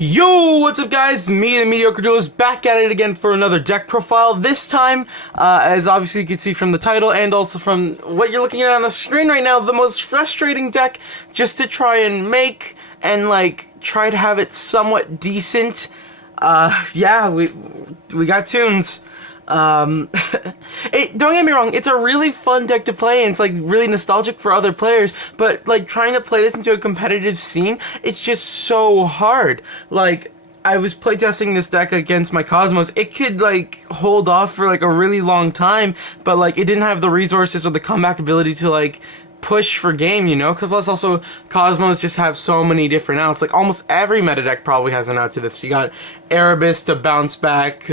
Yo, what's up guys? Me, the Mediocre Duel, is back at it again for another deck profile. This time, as obviously you can see from the title and also from what you're looking at on the screen right now, the most frustrating deck just to try and make and try to have it somewhat decent. Yeah, we got tunes. Don't get me wrong, it's a really fun deck to play and it's really nostalgic for other players, but trying to play this into a competitive scene, it's just so hard. I was playtesting this deck against my Cosmos. It could hold off for a really long time, but it didn't have the resources or the comeback ability to push for game, you know? Because plus also Cosmos just have so many different outs. Almost every meta deck probably has an out to this. You got Erebus to bounce back,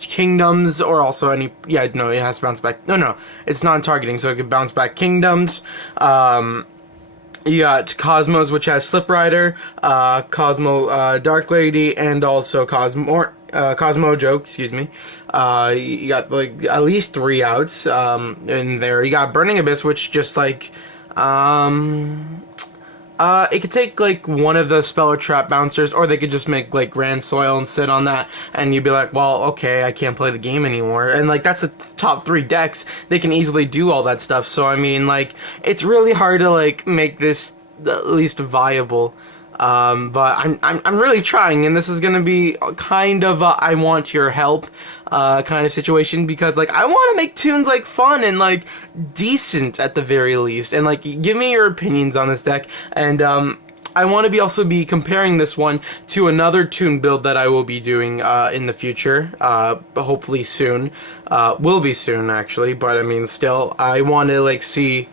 Kingdoms, or also any, yeah, no, it has to bounce back. No, it's non-targeting, so it can bounce back Kingdoms. You got Cosmos, which has Slip Rider, Cosmo Dark Lady, and also Cosmo Joke, excuse me. You got at least 3 outs in there. You got Burning Abyss, which just it could take one of the spell or trap bouncers, or they could just make Grand Soil and sit on that, and you'd be like, well, okay, I can't play the game anymore. And that's the top 3 decks. They can easily do all that stuff. So I mean, it's really hard to make this at least viable. But I'm really trying, and this is gonna be kind of a I want your help kind of situation, because I want to make tunes fun and decent at the very least, and give me your opinions on this deck. And I want to also be comparing this one to another tune build that I will be doing in the future, hopefully soon. Will be soon actually, but I mean still, I want to see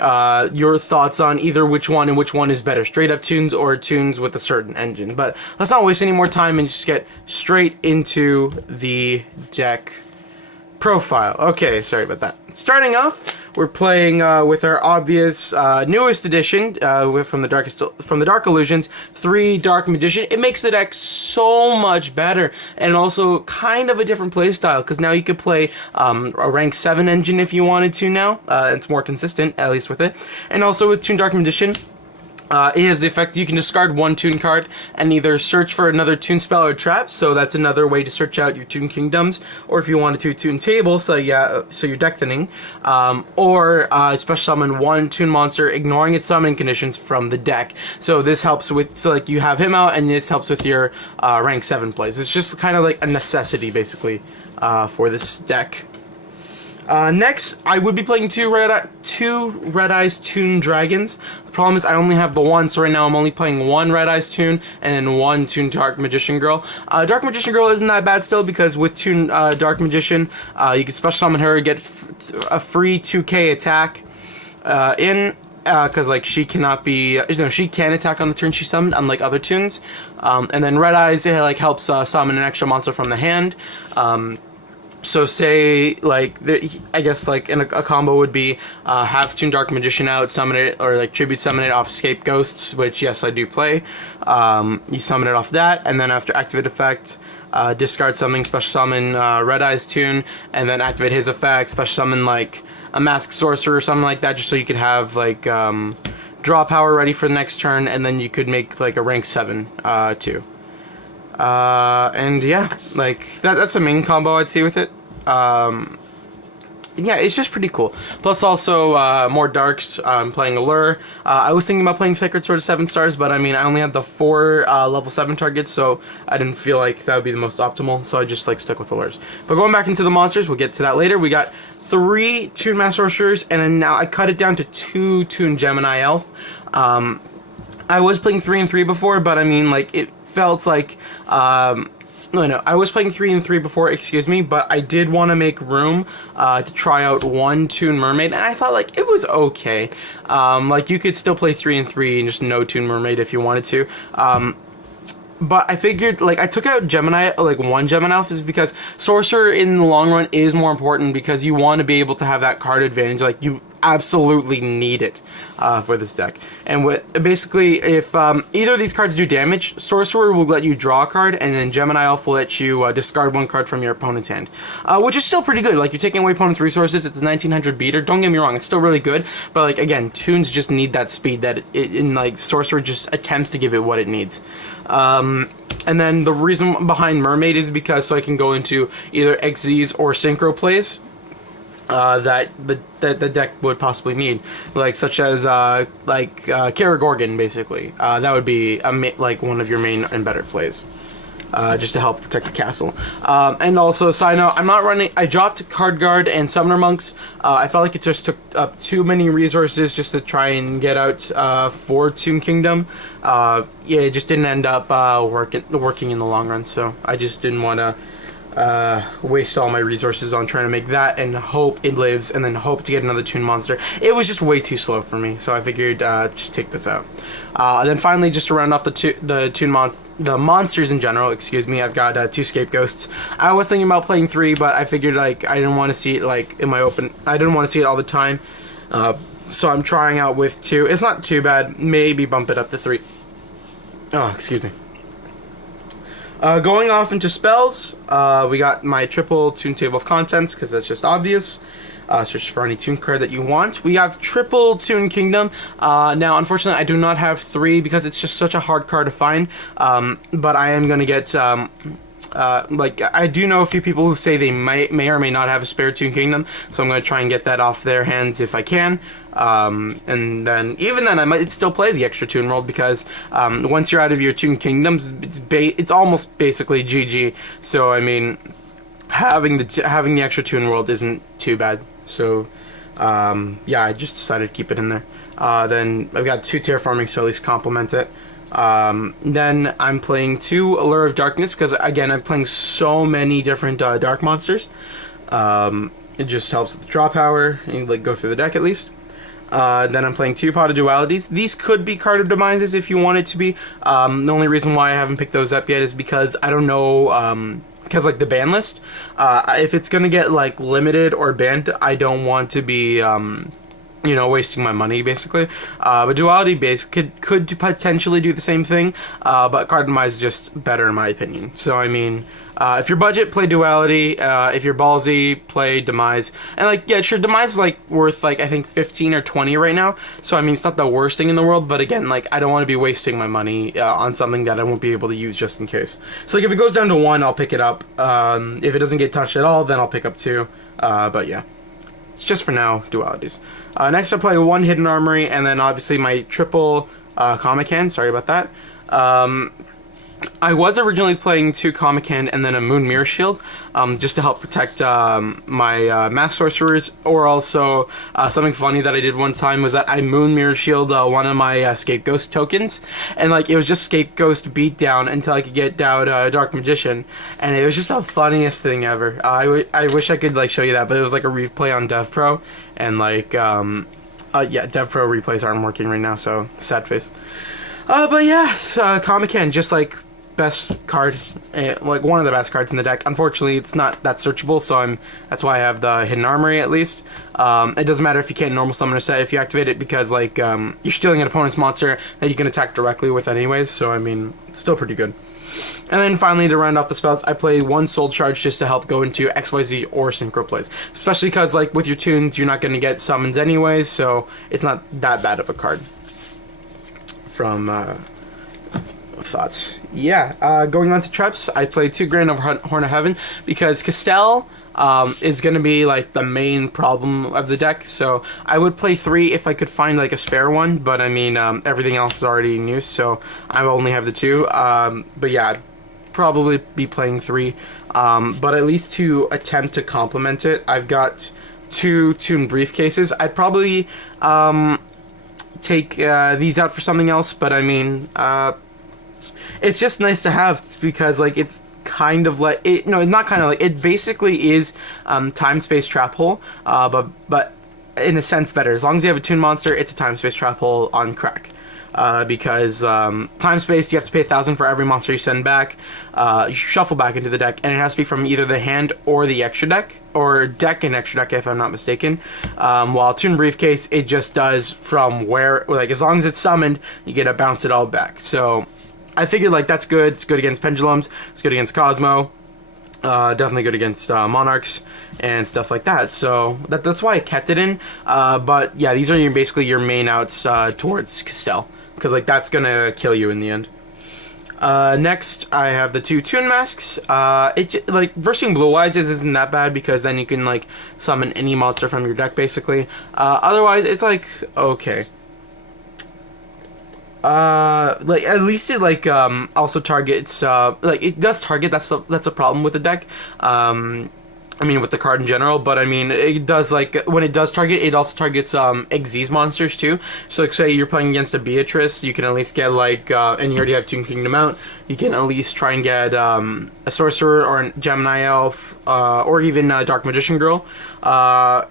your thoughts on either which one is better, straight up tunes or tunes with a certain engine. But let's not waste any more time and just get straight into the deck profile. Okay, sorry about that. Starting off, we're playing with our obvious newest edition from the Dark Illusions, 3 Dark Magician. It makes the deck so much better, and also kind of a different playstyle, because now you could play a rank 7 engine if you wanted to now. It's more consistent, at least with it. And also with Toon Dark Magician, it has the effect you can discard 1 Toon card and either search for another Toon spell or trap, so that's another way to search out your Toon Kingdoms, or if you wanted to, Toon Table, so yeah, so you're deck thinning, or special summon 1 Toon monster, ignoring its summoning conditions from the deck. So this helps with, you have him out, and this helps with your rank 7 plays. It's just kind of a necessity, basically, for this deck. Next, I would be playing 2 Red Eyes Toon Dragons. The problem is I only have the 1, so right now I'm only playing 1 Red Eyes Toon and 1 Toon Dark Magician Girl. Dark Magician Girl isn't that bad still, because with Toon Dark Magician, you can special summon her, get a free 2k attack because she cannot be, she can attack on the turn she summoned, unlike other tunes. And then Red Eyes, it helps summon an extra monster from the hand. So say, I guess, in a combo would be, have Toon Dark Magician out, summon it, or, tribute summon it off Escape Ghosts, which, yes, I do play. You summon it off that, and then after activate effect, discard something, special summon, Red Eyes Toon, and then activate his effect, special summon, a Mask Sorcerer or something like that, just so you could have, draw power ready for the next turn, and then you could make, a rank 7, too. And yeah, that's the main combo I'd see with it. Yeah, it's just pretty cool. Plus also, more darks. I'm playing Allure. I was thinking about playing Sacred Sword of 7 stars, but I mean, I only had the 4 level 7 targets, so I didn't feel like that would be the most optimal, so I just stuck with Allures. But going back into the monsters, we'll get to that later. We got 3 Toon Mass Sorcerers, and then now I cut it down to 2 Toon Gemini Elf. I was playing 3 and 3 before, but I mean, it felt no, I was playing 3 and 3 before, excuse me, but I did want to make room to try out 1 Toon Mermaid, and I thought it was okay. You could still play 3 and 3 and just no Toon Mermaid if you wanted to. But I figured, I took out Gemini, 1 Gemini Elf, is because Sorcerer in the long run is more important, because you want to be able to have that card advantage. absolutely need it for this deck. And basically, if either of these cards do damage, Sorcerer will let you draw a card, and then Gemini Elf will let you discard one card from your opponent's hand, which is still pretty good. Like, you're taking away opponent's resources. It's a 1900 beater. Don't get me wrong, it's still really good. But like, again, Toons just need that speed that like Sorcerer just attempts to give it what it needs. And then the reason behind Mermaid is because so I can go into either XZs or Synchro plays that the deck would possibly need, like such as Karagorgon, basically. That would be like one of your main and better plays, just to help protect the castle. And also, side note, I'm not running. I dropped Card Guard and Summoner Monks. I felt like it just took up too many resources just to try and get out for Toon Kingdom. Yeah, it just didn't end up working in the long run. So I just didn't want to waste all my resources on trying to make that and hope it lives and then hope to get another Toon monster. It was just way too slow for me, so I figured just take this out. And then finally, just to round off the monsters in general, excuse me, I've got 2 Scapegoats. I was thinking about playing 3, but I figured like I didn't want to see it like in my open. I didn't want to see it all the time, so I'm trying out with 2. It's not too bad. Maybe bump it up to 3. Oh, excuse me. Going off into spells, we got my triple Toon Table of Contents, because that's just obvious. Search for any Toon card that you want. We have triple Toon Kingdom. Now, unfortunately, I do not have 3 because it's just such a hard card to find. But I am going to get... like, I do know a few people who say they may or may not have a spare Toon Kingdom, so I'm going to try and get that off their hands if I can. And then, even then, I might still play the extra Toon World because once you're out of your Toon Kingdoms, it's almost basically GG. So, I mean, having the extra Toon World isn't too bad. So, yeah, I just decided to keep it in there. Then I've got 2 Terraforming, so at least complement it. Then I'm playing 2 Allure of Darkness because, again, I'm playing so many different dark monsters. It just helps with the draw power and like go through the deck at least. Then I'm playing 2 Pot of Dualities. These could be Card of Demises if you want it to be. The only reason why I haven't picked those up yet is because I don't know, because like the ban list, if it's gonna get like limited or banned, I don't want to be you know, wasting my money, basically. But Duality base could potentially do the same thing, but Card Demise is just better in my opinion. So, I mean, if you're budget, play Duality. If you're ballsy, play Demise. And, like, yeah, sure, Demise is, like, worth, like, I think 15 or 20 right now. So, I mean, it's not the worst thing in the world, but again, like, I don't want to be wasting my money on something that I won't be able to use just in case. So, like, if it goes down to 1, I'll pick it up. If it doesn't get touched at all, then I'll pick up 2. But, yeah. It's just for now, Dualities. Next I'll play 1 Hidden Armory, and then obviously my triple Comic Hand. Sorry about that. I was originally playing 2 Comic Hand and then a Moon Mirror Shield, just to help protect my Mass Sorcerers, or also something funny that I did one time was that I Moon Mirror Shield one of my Scapegoat tokens, and like it was just Scapegoat beatdown until I could get down Dark Magician, and it was just the funniest thing ever. I wish I could like show you that, but it was like a replay on DevPro, and like yeah, DevPro replays aren't working right now, so sad face. But yeah, Comic Hand, just like best card, like one of the best cards in the deck. Unfortunately, it's not that searchable, so that's why I have the Hidden Armory at least. It doesn't matter if you can't normal summon a set if you activate it, because like you're stealing an opponent's monster that you can attack directly with anyways, so I mean, it's still pretty good. And then finally, to round off the spells, I play 1 Soul Charge just to help go into XYZ or Synchro plays. Especially because like with your Toons, you're not going to get summons anyways, so it's not that bad of a card. From thoughts. Yeah, going on to traps, I played 2 Grand of Horn of Heaven because Castell is going to be like the main problem of the deck, so I would play 3 if I could find like a spare one, but I mean everything else is already in use, so I only have the 2. But yeah, I'd probably be playing 3, but at least to attempt to complement it, I've got 2 Toon Briefcases. I'd probably take these out for something else, but I mean it's just nice to have because like it's kind of like it, no, not kind of like, it basically is time space trap hole, but in a sense better. As long as you have a Toon monster, it's a time space trap hole on crack. because time space, you have to pay 1,000 for every monster you send back. You shuffle back into the deck, and it has to be from either the hand or the extra deck, or deck and extra deck if I'm not mistaken. While Toon Briefcase, it just does from where, like, as long as it's summoned, you get to bounce it all back. So I figured, like, that's good. It's good against Pendulums. It's good against Cosmo. Definitely good against Monarchs and stuff like that. So that's why I kept it in. But yeah, these are basically your main outs towards Castell, because like that's gonna kill you in the end. Next, I have the 2 Toon Masks. Like versing Blue Eyes isn't that bad because then you can like summon any monster from your deck basically. Otherwise, it's like okay. Like at least it like also targets like it does target. That's a problem with the deck. I mean with the card in general, but I mean it does like when it does target, it also targets Xyz monsters too. So like say you're playing against a Beatrice, you can at least get like and you already have Toon Kingdom out, you can at least try and get a Sorcerer or a Gemini Elf or even a Dark Magician Girl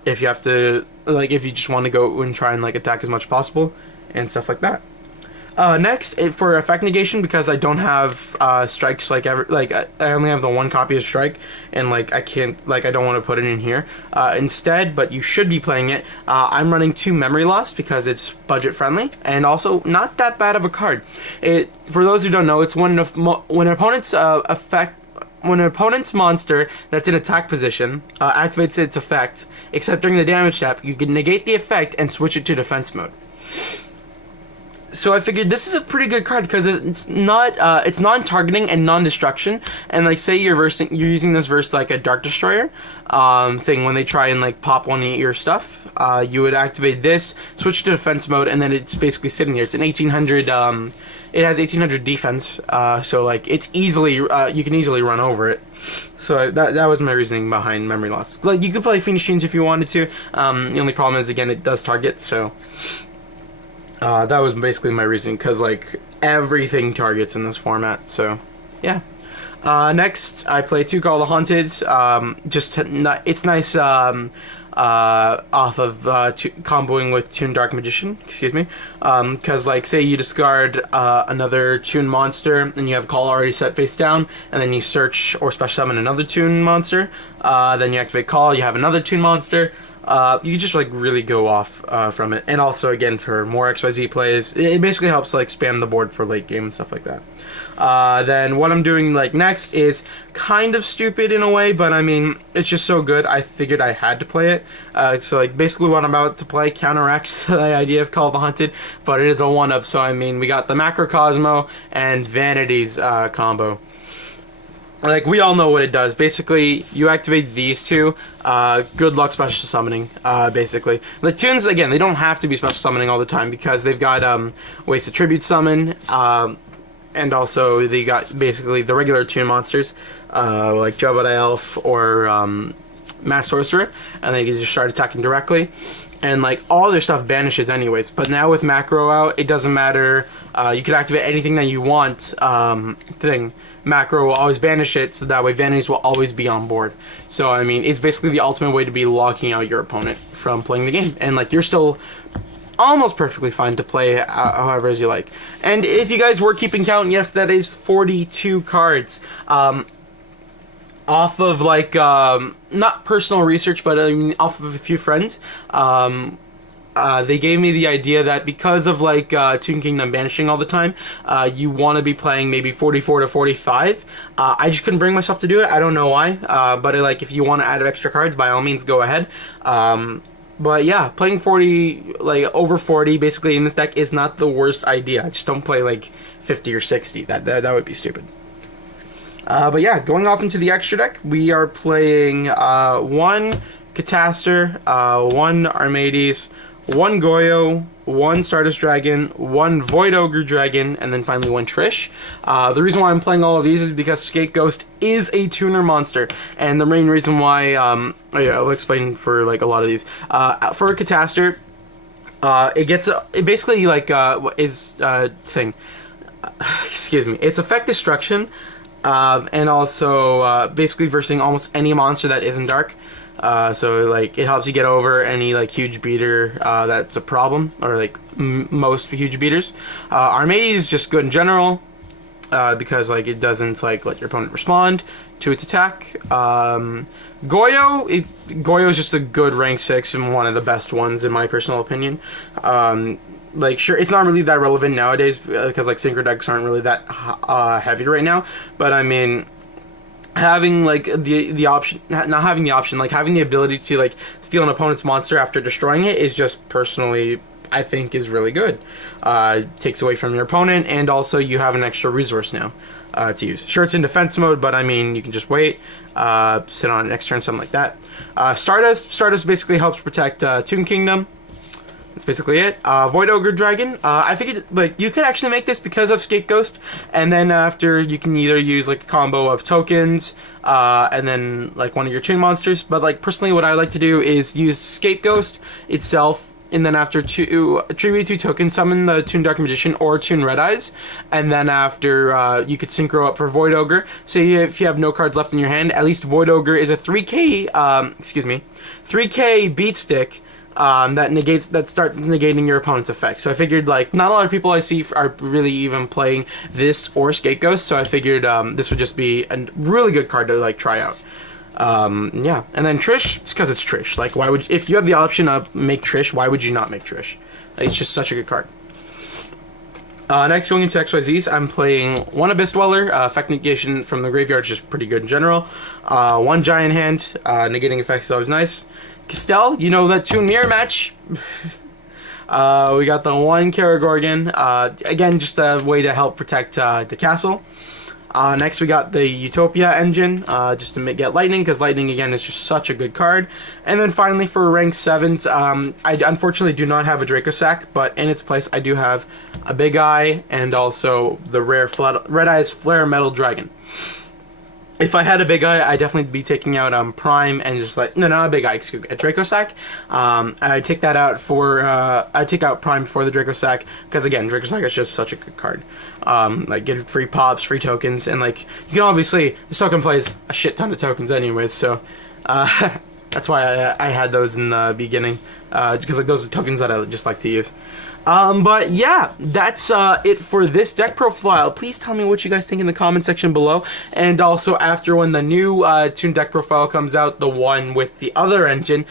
if you have to, like if you just want to go and try and like attack as much as possible and stuff like that. Next, for effect negation, because I don't have strikes I only have the 1 copy of strike, and like I can't, like I don't want to put it in here. Instead, but you should be playing it. I'm running 2 memory loss because it's budget friendly and also not that bad of a card. For those who don't know, it's when an opponent's when an opponent's monster that's in attack position activates its effect, except during the damage step, you can negate the effect and switch it to defense mode. So I figured this is a pretty good card because it's non-targeting and non-destruction. And like say you're using this versus like a Dark Destroyer thing when they try and like pop one of your stuff, you would activate this, switch to defense mode, and then it's basically sitting there. It's an 1800. It has 1800 defense, so like it's easily you can easily run over it. So that was my reasoning behind memory loss. Like you could play Phoenix Chains if you wanted to. The only problem is again it does target, so. That was basically my reasoning, because like everything targets in this format, so yeah. Next, I play 2 Call the Haunted. It's nice off of comboing with Toon Dark Magician, excuse me, because like say you discard another Toon monster and you have Call already set face down, and then you search or special summon another Toon monster, then you activate Call, you have another Toon monster. You just like really go off from it, and also again for more XYZ plays, it basically helps like spam the board for late game and stuff like that. Then what I'm doing like next is kind of stupid in a way, but I mean it's just so good I figured I had to play it. So like basically what I'm about to play counteracts the idea of Call of the Hunted, but it is a 1-up. So I mean we got the Macro Cosmo and Vanity's combo. Like, we all know what it does. Basically, you activate these 2. Good luck special summoning, basically. The Toons, again, they don't have to be special summoning all the time because they've got ways to tribute summon, and also they got basically the regular Toon monsters, like Gemini Elf or Mass Sorcerer, and they can just start attacking directly. And like all their stuff banishes anyways, but now with Macro out, it doesn't matter. You can activate anything that you want. Macro will always banish it, so that way Vanities will always be on board. So I mean, it's basically the ultimate way to be locking out your opponent from playing the game, and like you're still almost perfectly fine to play however as you like. And if you guys were keeping count, yes, that is 42 cards. Off of like not personal research, but I mean off of a few friends. They gave me the idea that because of like Toon Kingdom banishing all the time, you want to be playing maybe 44 to 45. I just couldn't bring myself to do it. I don't know why. But like if you want to add extra cards, by all means go ahead. But yeah, playing 40, like over 40 basically in this deck is not the worst idea. Just don't play like 50 or 60. That would be stupid. But yeah, going off into the extra deck, we are playing 1 Catastor, 1 Armades, 1 Goyo, 1 Stardust Dragon, 1 Void Ogre Dragon, and then finally 1 Trish. The reason why I'm playing all of these is because Scapegoat is a tuner monster, and the main reason why, yeah, I'll explain for like a lot of these. For a Catastor, it basically like excuse me, it's effect destruction, and also basically versing almost any monster that isn't dark. So like it helps you get over any like huge beater that's a problem, or like most huge beaters. Arm 80 is just good in general. Because like it doesn't like let your opponent respond to its attack. Goyo is just a good rank 6 and one of the best ones in my personal opinion. Like sure, it's not really that relevant nowadays because like synchro decks aren't really that heavy right now. But I mean, having like the option, not having the option, like having the ability to like steal an opponent's monster after destroying it is just personally, I think, is really good. Takes away from your opponent, and also you have an extra resource now to use. Sure, it's in defense mode, but I mean, you can just wait, sit on it next turn, something like that. Stardust basically helps protect Toon Kingdom. That's basically it. Void Ogre Dragon. I figured like you could actually make this because of Scapegoat, and then after you can either use like a combo of tokens, and then like one of your Toon monsters. But like personally, what I like to do is use Scapegoat itself. And then after 2 tokens, summon the Toon Dark Magician or Toon Red Eyes. And then after, you could synchro up for Void Ogre. Say if you have no cards left in your hand, at least Void Ogre is a 3k, 3k beat stick that starts negating your opponent's effect. So I figured, like, not a lot of people I see are really even playing this or Scapegoat. So I figured this would just be a really good card to, like, try out. Yeah, and then Trish, it's because it's Trish. Like, why would, if you have the option of make Trish, why would you not make Trish? Like, it's just such a good card. Next, going into XYZs, I'm playing one Abyss Dweller. Effect negation from the graveyard is just pretty good in general. One Giant Hand, negating effects is always nice. Castell, you know that Toon Mirror match. We got the one Karagorgon. Again, just a way to help protect the castle. Next we got the Utopia engine, just to get Lightning, because Lightning again is just such a good card. And then finally for rank 7s, I unfortunately do not have a Draco Sack, but in its place I do have a Big Eye and also the rare Red Eyes Flare Metal Dragon. If I had a Big Eye, I'd definitely be taking out Prime and just like, no, not a Big Eye, excuse me, a Draco Sack. I'd take that out for, I'd take out Prime for the Draco Sack, because again, Draco Sack is just such a good card. Like, get free pops, free tokens, and like, you can obviously, this token plays a shit ton of tokens anyways, so, that's why I had those in the beginning, because like, those are tokens that I just like to use. But yeah, that's it for this deck profile. Please tell me what you guys think in the comment section below. And also after when the new Toon Deck profile comes out, the one with the other engine,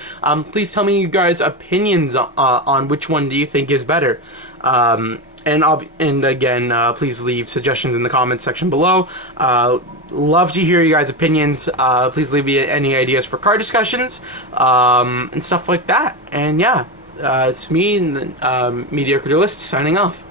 please tell me you guys' opinions on which one do you think is better. And again, please leave suggestions in the comment section below. Love to hear you guys' opinions. Please leave me any ideas for card discussions, and stuff like that. And yeah. It's me, Mediocre Duelist, signing off.